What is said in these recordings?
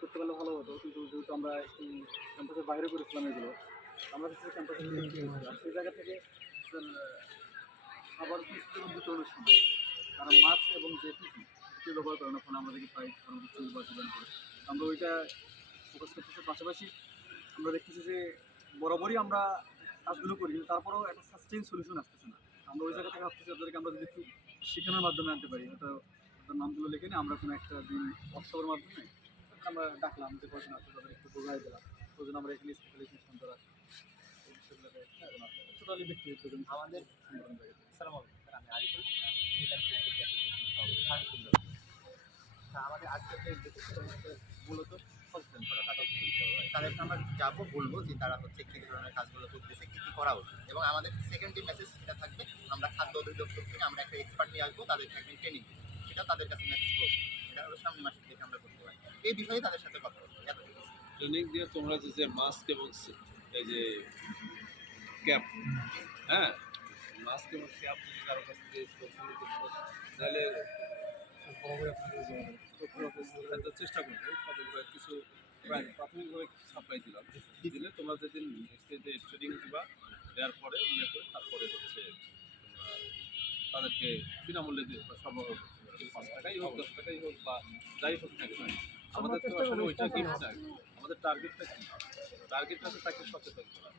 করতে পারলে ভালো হতো। কিন্তু যেহেতু আমরা এই ক্যাম্পাসের বাইরে করেছিলাম এগুলো, আমরা হচ্ছে ক্যাম্পাসের সেই জায়গা থেকে খাবার বিতরণের সময় তারা মাছ এবং যে সেটি ব্যবহার করে না ফোন আমাদেরকে প্রায় কোনো কিছু বা করে। আমরা ওইটা ফোকাস করতেছি পাশাপাশি আমরা দেখতেছি যে বরাবরই আমরা কাজগুলো করি, কিন্তু তারপরেও একটা সাস্টেইন সলিউশন আসতেছে না। আমরা ওই জায়গা থেকে ভাবতেছি ওদেরকে আমরা যদি একটু শেখানোর মাধ্যমে আনতে পারি, হয়তো নামগুলো লিখে নিয়ে আমরা কোনো একটা দিন হোয়াটসঅ্যাপের মাধ্যমে আমরা ডাকলাম যে কজন আছে, তাদের একটু বোঝাই দিলাম। ওই জন্য আমরা এখানে স্পেশালি সিস্টেম করা টোটালি ব্যক্তিগত আমাদের। সালাম আমি আমাদের হচ্ছে মূলত সচেতন করা তাদের তাদেরকে আমরা যাব, বলব যে তারা হচ্ছে কী ধরনের কাজগুলো করতেছে, কী কী করা উচিত। এবং আমাদের সেকেন্ড যে মেসেজ সেটা থাকবে, আমরা খাদ্য অধিদপ্তর থেকে আমরা একটা এক্সপার্ট নিয়ে আসব তাদেরকে একদিন ট্রেনিং সেটা তাদের কাছে মেসেজ করব। এটা হলো থেকে আমরা করতে পারি। এই বিষয়ে তাদের সাথে কথা বলব। ট্রেনিং দিয়ে তোমরা যে যে মাস্ক এবং এই যে ক্যাপ হ্যাঁ? মাস্ক এবং ক্যাপ যদি কারও কাছ থেকে তাহলে চেষ্টা করব। কিছু প্রাথমিকভাবে সাপ্লাই দিলাম। দিলে তোমরা যেদিন স্টেজে স্টুডিং দিবা, দেওয়ার পরে ইয়ে তারপরে হচ্ছে তাদেরকে বিনামূল্যে সরবরাহ। পাঁচ টাকাই হোক দশ টাকাই হোক বা যাই হোক না কেন আমাদের তো আসলে ওইটা আমাদের টার্গেটটা কি? টার্গেট হচ্ছে তাকে সচেতন করা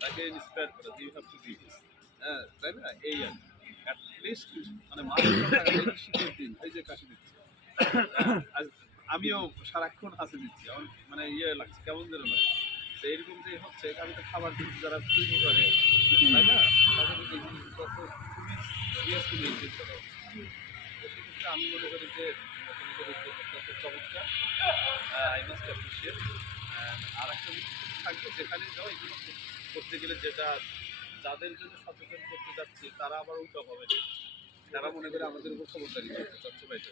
তাকে ইন্সপায়ার করা যে you have to do this হ্যাঁ তাই না? এই আর অ্যাটলিস্ট মানে মাস শীতের দিন এই যে কাশি দিচ্ছে। আমিও সারাক্ষণ হাসি দিচ্ছি আমার মানে ইয়ে লাগছে কেমন যেন লাগছে তো এরকম যে হচ্ছে আমি তো খাবার দিচ্ছি যারা তৈরি করে তাই না? তাদের এই জিনিসগুলো খুবই সিরিয়াসলি মেনটেন করা আমি মনে করি যে চমৎকার। আই মাস্ট অ্যাপ্রিসিয়েট আর একটা থাকবে যেখানে যাও, এগুলো করতে গেলে যেটা যাদের জন্য সচেতন করতে যাচ্ছে, তারা আবার উল্টো হবে। তারা মনে করে আমাদের উপর খবরদারি করতে চাচ্ছে বাইরে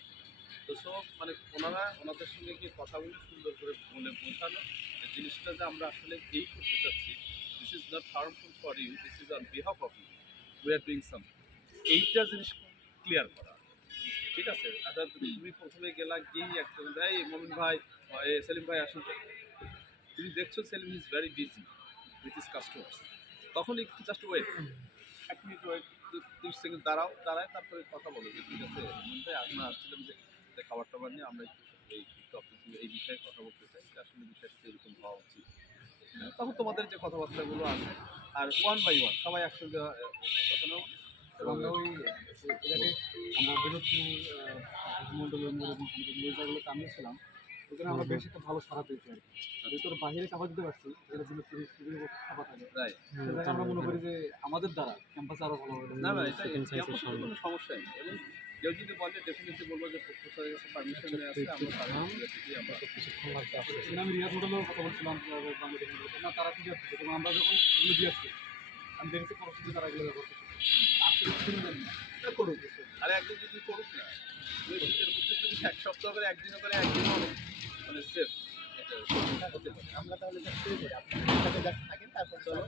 তো সব মানে ওনারা, ওনাদের সঙ্গে গিয়ে কথা বলে সুন্দর করে বলে বোঝানো জিনিসটা যে আমরা আসলে এই করতে চাচ্ছি this is not harmful for you this is on behalf of you we are doing some এইটা জিনিস ক্লিয়ার করা। ঠিক আছে? আচ্ছা তুমি প্রথমে গেলা গিয়েই একজন এই মমিন ভাই সেলিম ভাই আসুন। তুমি দেখছ Salim is very busy with his customers তখন একটু জাস্ট ওয়েট এক মিনিট ওয়েট তিরিশ সেকেন্ড দাঁড়াও দাঁড়ায় তারপরে কথা বলো যে ঠিক আছে মমিন ভাই আমরা আসছিলাম যে খাবার টাবার নিয়ে আমরা একটু এই টপিক এই বিষয়ে কথা বলতে চাই যে আসলে বিষয়টা এরকম হওয়া উচিত। তখন তোমাদের যে কথাবার্তাগুলো আছে আর ওয়ান বাই ওয়ান সবাই একসঙ্গে কথা নেব এবং আমরা ওই আমি ছিলাম ওখানে আমরা বেশ একটা ভালো সারা পেয়েছি আর কি দিতে পারছি তিরিশ তিরিশ খাবার থাকে আমরা মনে করি যে আমাদের দ্বারা ক্যাম্পাসে আরও ভালো হবে না না এটা এটা কোনো সমস্যা নেই এবং কেউ যদি বলে ডেফিনেটলি বলব যে প্রফেসরের কাছে পারমিশন নিয়ে আসে আমরা আমি রিয়াজ হোটেলেও কথা বলছিলাম। না তারা ঠিক আছে আমরা যখন এগুলো দিয়ে আসছি আমি দেখছি পরবর্তীতে তারা এগুলো ব্যবহার করছে জানি না, করুক। আর একদিন যদি করুক না ওই শীতের মধ্যে যদি এক সপ্তাহ করে, একদিনও করে, একদিনও মানে আমরা তাহলে থাকেন, তারপর চলো।